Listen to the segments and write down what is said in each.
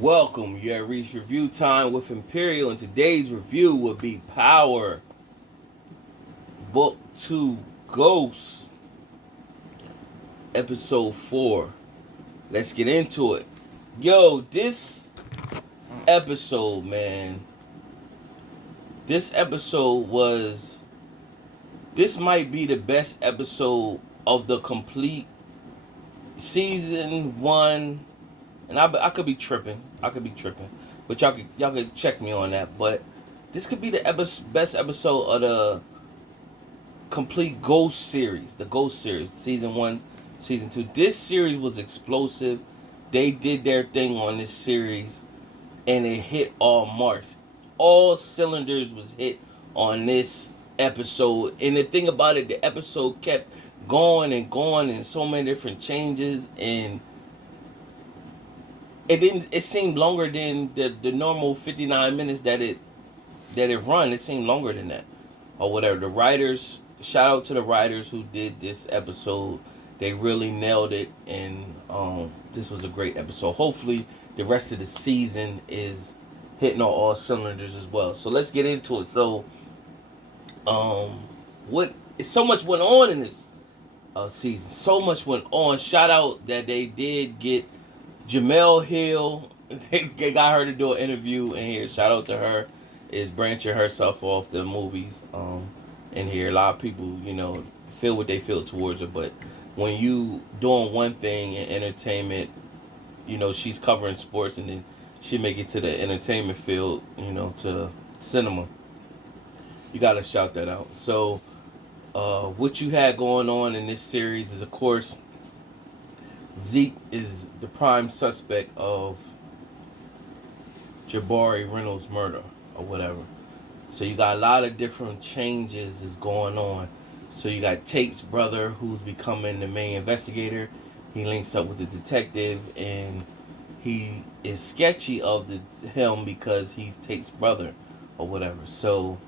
Welcome. You have reached review time with Imperial, and today's review will be Power Book 2 Ghosts, Episode 4. Let's get into it. Yo, this episode, man. This episode was. This might be the best episode of the complete season 1. And I could be tripping. But y'all could check me on that. But this could be the best episode of the complete Ghost series. The Ghost series. Season 1, Season 2. This series was explosive. They did their thing on this series. And it hit all marks. All cylinders was hit on this episode. And the thing about it, the episode kept going and so many different changes, and it seemed longer than the normal 59 minutes that it run. It seemed longer than that or whatever. The writers, shout out to the writers who did this episode. They really nailed it, and this was a great episode. Hopefully the rest of the season is hitting on all cylinders as well. So let's get into it. So what so much went on in this season. So much went on. Shout out that they did get Jamel Hill. They got her to do an interview in here. Shout out to her. Is branching herself off the movies in here. A lot of people, feel what they feel towards her, but when you doing one thing in entertainment, she's covering sports, and then she make it to the entertainment field, to cinema. You gotta shout that out. So what you had going on in this series is, of course, Zeke is the prime suspect of Jabari Reynolds' murder or whatever. So you got a lot of different changes is going on. So you got Tate's brother, who's becoming the main investigator. He links up with the detective, and he is sketchy of him because he's Tate's brother or whatever. So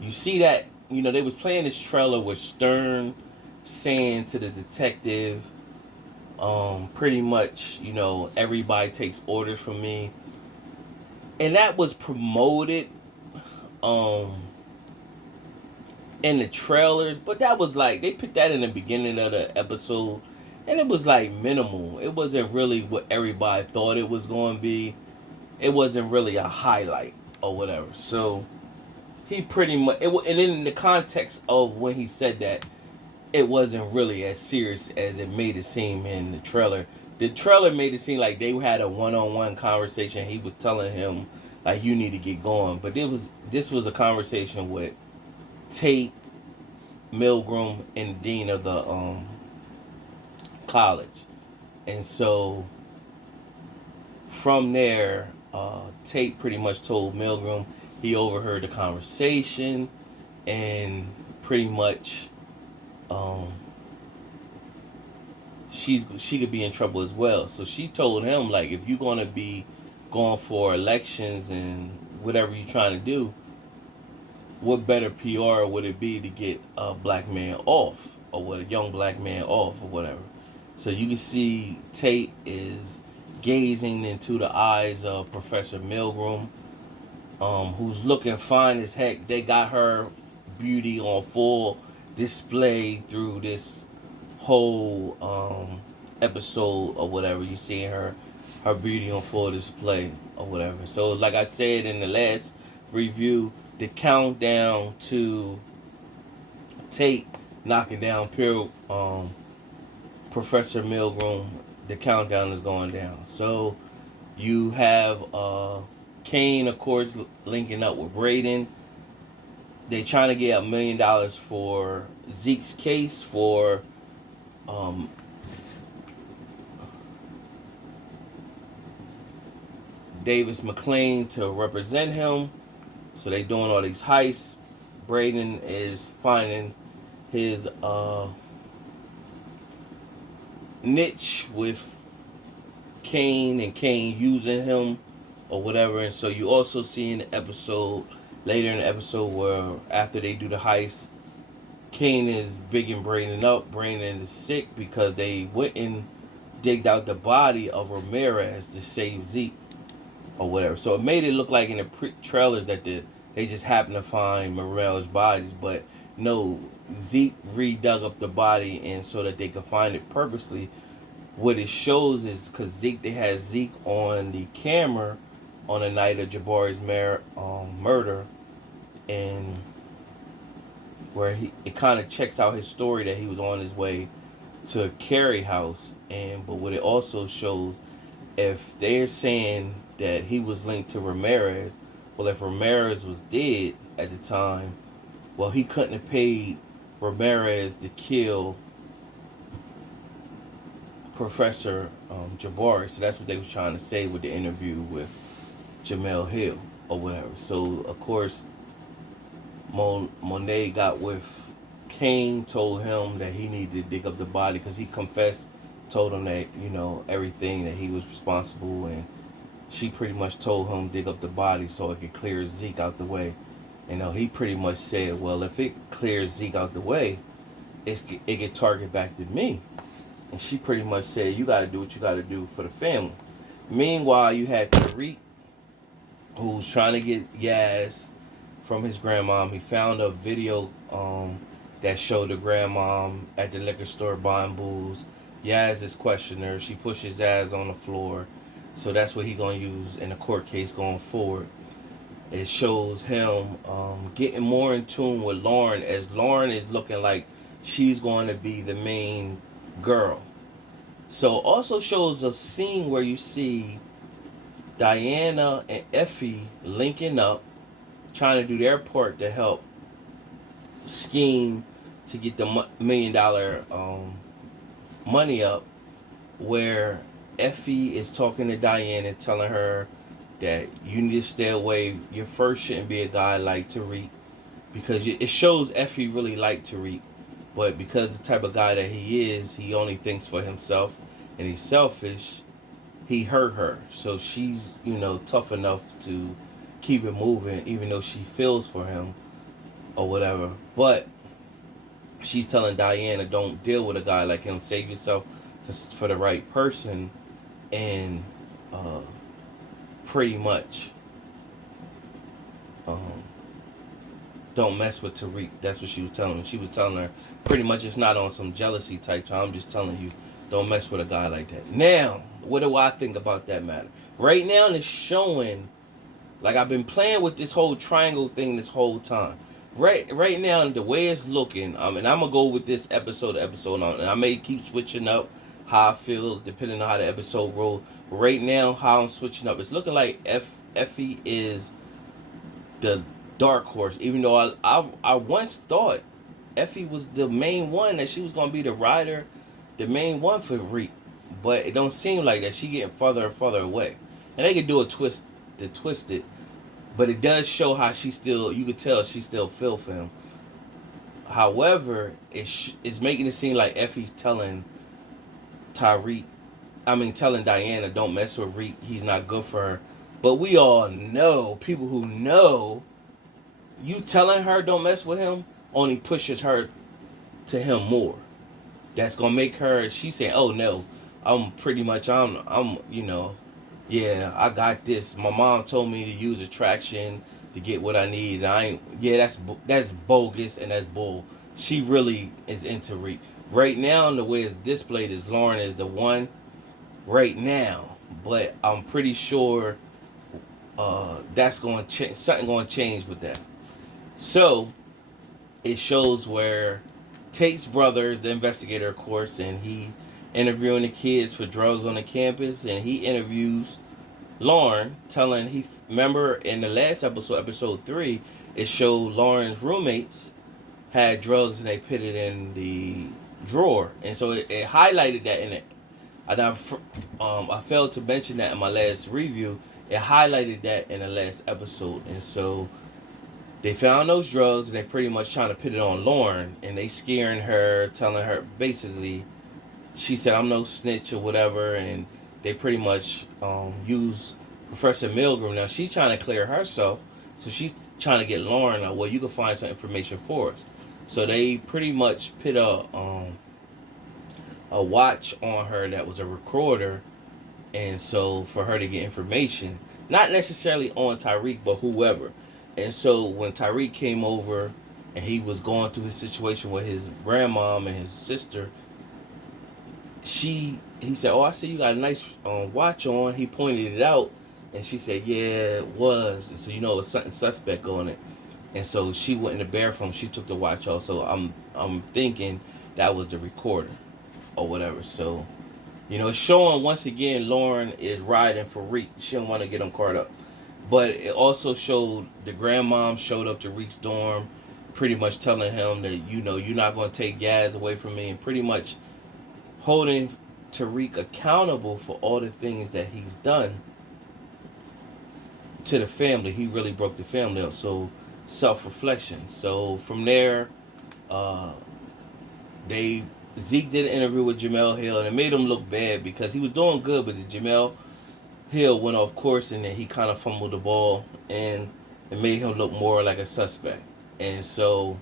you see that, they was playing this trailer with Stern saying to the detective, pretty much, everybody takes orders from me. And that was promoted in the trailers, but that was like, they put that in the beginning of the episode, and it was like minimal. It wasn't really what everybody thought it was going to be. It wasn't really a highlight or whatever. So he pretty much, and in the context of when he said that, it wasn't really as serious as it made it seem in the trailer. The trailer made it seem like they had a one-on-one conversation. He was telling him, like, you need to get going. But this was a conversation with Tate, Milgram, and the dean of the college. And so from there, Tate pretty much told Milgram he overheard the conversation, and pretty much she could be in trouble as well. So she told him, like, if you're gonna be going for elections and whatever you're trying to do, what better PR would it be to get a black man off, or what, a young black man off, or whatever. So you can see Tate is gazing into the eyes of Professor Milgram, who's looking fine as heck. They got her beauty on full display through this whole episode or whatever. You see her beauty on full display or whatever. So like I said in the last review, the countdown to Tate knocking down Professor Milgram, the countdown is going down. So you have Kane, of course, linking up with Braden. They trying to get $1 million for Zeke's case for Davis MacLean to represent him. So they doing all these heists. Braden is finding his niche with Kane, and Kane using him or whatever. And so you also see in the episode, later in the episode, where after they do the heist, Kane is bigging Braden up. Braden is sick because they went and digged out the body of Ramirez to save Zeke. or whatever. So it made it look like in the trailers that they just happened to find Morel's bodies, but no, Zeke redug up the body, and so that they could find it purposely. What it shows is because they had Zeke on the camera on the night of Jabari's murder, and where it kind of checks out his story that he was on his way to Carey House, and but what it also shows, if they're saying that he was linked to Ramirez, well, if Ramirez was dead at the time, well, he couldn't have paid Ramirez to kill Professor Jabari. So that's what they was trying to say with the interview with Jamel Hill or whatever. So of course, Monet got with Kane, told him that he needed to dig up the body because he confessed, told him that, everything, that he was responsible, and she pretty much told him dig up the body so it could clear Zeke out the way. He pretty much said, well, if it clears Zeke out the way, it can target back to me. And she pretty much said, you got to do what you got to do for the family. Meanwhile, you had Tariq, who's trying to get Yaz from his grandmom. He found a video that showed the grandmom at the liquor store buying booze. Yaz is questioning her. She pushes Yaz on the floor. So that's what he's going to use in the court case going forward. It shows him getting more in tune with Lauren, as Lauren is looking like she's going to be the main girl. So also shows a scene where you see Diana and Effie linking up, trying to do their part to help scheme to get the $1 million money up, where Effie is talking to Diana, telling her that you need to stay away. Your first shouldn't be a guy like Tariq, because it shows Effie really liked Tariq, but because the type of guy that he is, he only thinks for himself and he's selfish. He hurt her, so she's tough enough to keep it moving, even though she feels for him or whatever. But she's telling Diana, don't deal with a guy like him. Save yourself for the right person, and pretty much don't mess with Tariq. That's what she was telling her. She was telling her pretty much it's not on some jealousy type. I'm just telling you, don't mess with a guy like that. Now, what do I think about that matter? Right now, it's showing, like, I've been playing with this whole triangle thing this whole time. Right now, the way it's looking, and I'm gonna go with this episode to episode on, and I may keep switching up how I feel depending on how the episode rolls. Right now, how I'm switching up, it's looking like Effie is the dark horse. Even though I once thought Effie was the main one, that she was gonna be the rider, the main one for Reek, but it don't seem like that. She getting further and further away, and they could do a twist to twist it, but it does show how she still. You could tell she still feel for him. However, it's making it seem like Effie's telling telling Diana, don't mess with Reek. He's not good for her. But we all know, people who know, you telling her don't mess with him only pushes her to him more. That's gonna make her. She's saying, "Oh no, I'm yeah, I got this. My mom told me to use attraction to get what I need. And I ain't. Yeah, that's bogus and that's bull." She really is into Reek right now. And the way it's displayed is Lauren is the one right now, but I'm pretty sure that's going to change. Something going to change with that. So it shows where Tate's brother is the investigator, of course, and he's interviewing the kids for drugs on the campus, and he interviews Lauren, remember in the last episode 3, it showed Lauren's roommates had drugs and they put it in the drawer, and so it highlighted that in it. And I failed to mention that in my last review. It highlighted that in the last episode, and so they found those drugs and they pretty much trying to put it on Lauren, and they scaring her, telling her basically, she said I'm no snitch or whatever, and they pretty much use Professor Milgram. Now she's trying to clear herself, so she's trying to get Lauren. Well, you can find some information for us. So they pretty much put a watch on her that was a recorder, and so for her to get information. not necessarily on Tyreek, but whoever. And so when Tyreek came over and he was going through his situation with his grandmom and his sister, he said, "Oh, I see you got a nice watch on." He pointed it out, and she said, "Yeah, it was." And so it was something suspect on it. And so she went in the bathroom. She took the watch off. So I'm thinking that was the recorder or whatever. So it's showing once again Lauren is riding for Reek. She don't want to get him caught up. But it also showed the grandmom showed up to Reek's dorm, pretty much telling him that you're not going to take Yaz away from me, and pretty much holding Tariq accountable for all the things that he's done to the family. He really broke the family up. So self-reflection. So from there, uh, Zeke did an interview with Jamel Hill, and it made him look bad because he was doing good, but the Jamel Hill went off course, and then he kind of fumbled the ball, and it made him look more like a suspect. And so,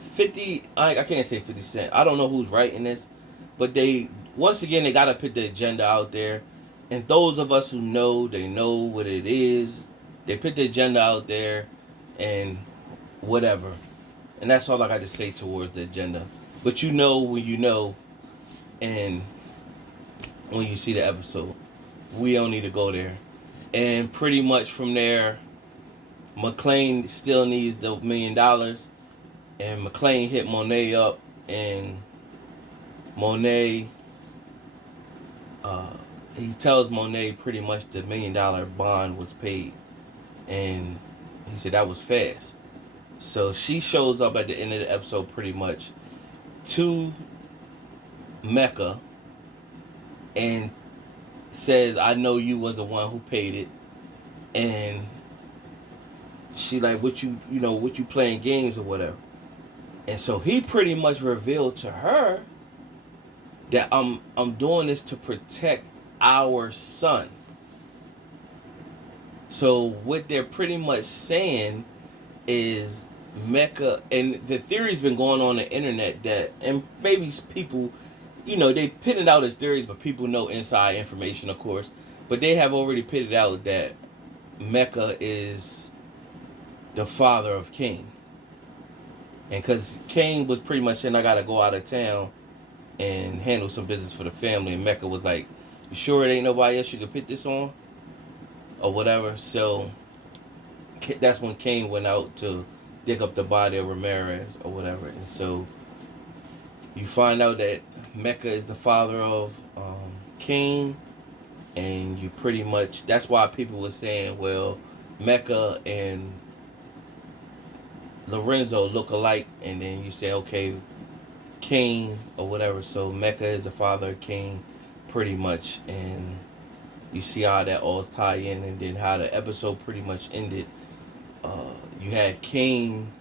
50. I can't say 50 Cent. I don't know who's writing this, but once again they gotta put the agenda out there, and those of us who know, they know what it is. They put the agenda out there, and whatever, and that's all I got to say towards the agenda. But when you know, and when you see the episode, we don't need to go there. And pretty much from there, MacLean still needs the $1 million, and MacLean hit Monet up, and Monet, he tells Monet pretty much the $1 million bond was paid, and he said that was fast. So she shows up at the end of the episode pretty much to Mecca and says, "I know you was the one who paid it." And she like, "What you playing games or whatever?" And so he pretty much revealed to her that I'm doing this to protect our son. So what they're pretty much saying is Mecca, and the theory's been going on the internet that, and maybe people, they pin it out as theories, but people know inside information, of course. But they have already put it out that Mecca is the father of Cain. And because Cain was pretty much saying, "I got to go out of town and handle some business for the family." And Mecca was like, "You sure it ain't nobody else you could put this on?" Or whatever. So that's when Cain went out to dig up the body of Ramirez or whatever. And so you find out that Mecca is the father of Cain, and you pretty much, that's why people were saying, well, Mecca and Lorenzo look alike, and then you say, okay, Cain or whatever. So Mecca is the father of Cain, pretty much, and you see how that all tie in, and then how the episode pretty much ended. You had Cain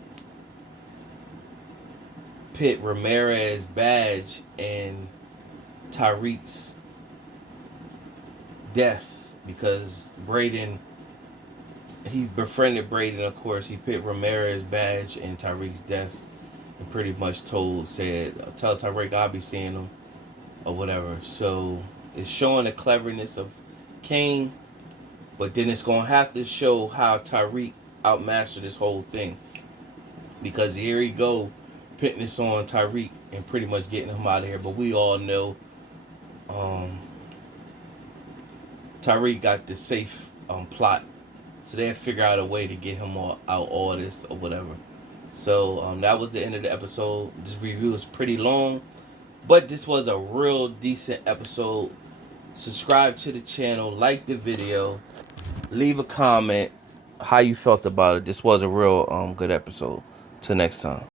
pit Ramirez's badge and Tariq's deaths because Braden, he befriended Braden, of course. He pit Ramirez's badge and Tariq's deaths, and pretty much said, "Tell Tariq I'll be seeing him," or whatever. So it's showing the cleverness of Cain, but then it's going to have to show how Tariq outmastered this whole thing, because here he go pitting this on Tariq and pretty much getting him out of here. But we all know Tariq got the safe plot, so they'll figure out a way to get him out all this or whatever. So that was the end of the episode. This review is pretty long, but this was a real decent episode. Subscribe to the channel, like the video, leave a comment how you felt about it. This was a real good episode. Till next time.